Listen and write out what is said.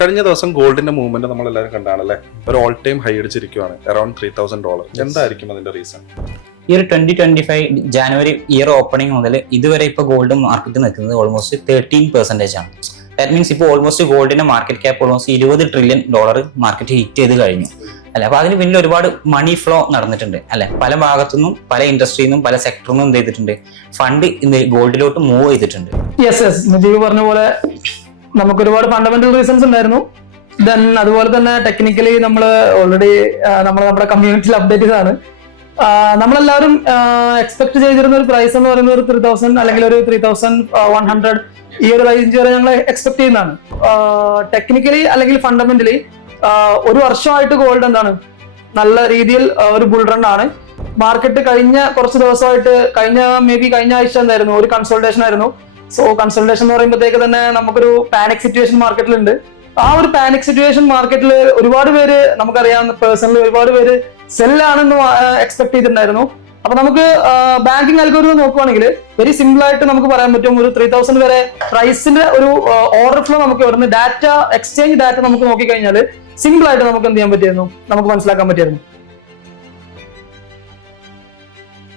കഴിഞ്ഞ ദിവസം ഗോൾഡിന്റെ മൂവ്മെന്റ് നമ്മൾ എല്ലാവരും കണ്ടാണല്ലേ, ഒരു ഓൾ ടൈം ഹൈ അടിച്ചിരിക്കുകയാണ്, അറൌണ്ട് $3,000. എന്തായിരിക്കും അതിന്റെ റീസൺ? ഈ ഒരു 2025 ജാനുവരി ഇയർ ഓപ്പണിംഗ് മുതൽ ഇതുവരെ ഇപ്പൊ ഗോൾഡ് മാർക്കറ്റ് നിൽക്കുന്നത് ഓൾമോസ്റ്റ് 13% ആണ്. ദാറ്റ് മീൻസ് ഇപ്പോൾ ഓൾമോസ്റ്റ് ഗോൾഡിന്റെ market cap almost $20 trillion market hit ചെയ്ത് കഴിഞ്ഞു അല്ലെ. അപ്പൊ അതിന് പിന്നിൽ ഒരുപാട് മണി ഫ്ലോ നടന്നിട്ടുണ്ട് അല്ലെ. പല ഭാഗത്തുനിന്നും പല ഇൻഡസ്ട്രിയിൽ നിന്നും പല സെക്ടറിൽ നിന്നും എന്ത് ചെയ്തിട്ടുണ്ട്, ഫണ്ട് ഗോൾഡിലോട്ട് മൂവ് ചെയ്തിട്ടുണ്ട്. യെസ് മുജീബ് പറഞ്ഞ പോലെ നമുക്ക് ഒരുപാട് ഫണ്ടമെന്റൽ റീസൺസ് ഉണ്ടായിരുന്നു. ദെൻ അതുപോലെ തന്നെ ടെക്നിക്കലി നമ്മൾ ഓൾറെഡി നമ്മുടെ കമ്മ്യൂണിറ്റിയിൽ അപ്ഡേറ്റ് ചെയ്താണ്. നമ്മളെല്ലാവരും എക്സ്പെക്ട് ചെയ്തിരുന്ന ഒരു പ്രൈസ് എന്ന് പറയുന്നത് ഒരു 3000 അല്ലെങ്കിൽ ഒരു 3100 ഈ ഒരു റേഞ്ച് വരെ ഞങ്ങൾ എക്സ്പെക്ട് ചെയ്യുന്നതാണ്. ടെക്നിക്കലി അല്ലെങ്കിൽ ഫണ്ടമെന്റലി ഒരു വർഷമായിട്ട് ഗോൾഡ് എന്താണ് നല്ല രീതിയിൽ ഒരു ബുൾ റൺ ആണ്. മാർക്കറ്റ് കഴിഞ്ഞ കുറച്ച് ദിവസമായിട്ട് കഴിഞ്ഞ ആഴ്ച എന്തായിരുന്നു, ഒരു കൺസൾട്ടേഷൻ ആയിരുന്നു. സോ കൺസൾട്ടേഷൻ എന്ന് പറയുമ്പോഴത്തേക്ക് തന്നെ നമുക്കൊരു പാനിക് സിറ്റുവേഷൻ മാർക്കറ്റിലുണ്ട്. ആ ഒരു പാനിക് സിറ്റുവേഷൻ മാർക്കറ്റിൽ ഒരുപാട് പേര് നമുക്കറിയാവുന്ന പേഴ്സണലി ഒരുപാട് പേര് സെല്ലാണെന്ന് എക്സ്പെക്ട് ചെയ്തിട്ടുണ്ടായിരുന്നു. അപ്പൊ നമുക്ക് ബാങ്കിങ് അൽഗോരിതം നോക്കുവാണെങ്കിൽ വെരി സിമ്പിൾ ആയിട്ട് നമുക്ക് പറയാൻ പറ്റും, ഒരു 3000 വരെ പ്രൈസിന്റെ ഒരു ഓർഡർ ഫ്ലോ നമുക്ക് വരുന്ന എക്സ്ചേഞ്ച് ഡാറ്റ നമുക്ക് നോക്കിക്കഴിഞ്ഞാൽ സിമ്പിൾ ആയിട്ട് നമുക്ക് എന്ത് ചെയ്യാൻ പറ്റിയിരുന്നു, നമുക്ക് മനസ്സിലാക്കാൻ പറ്റിയിരുന്നു.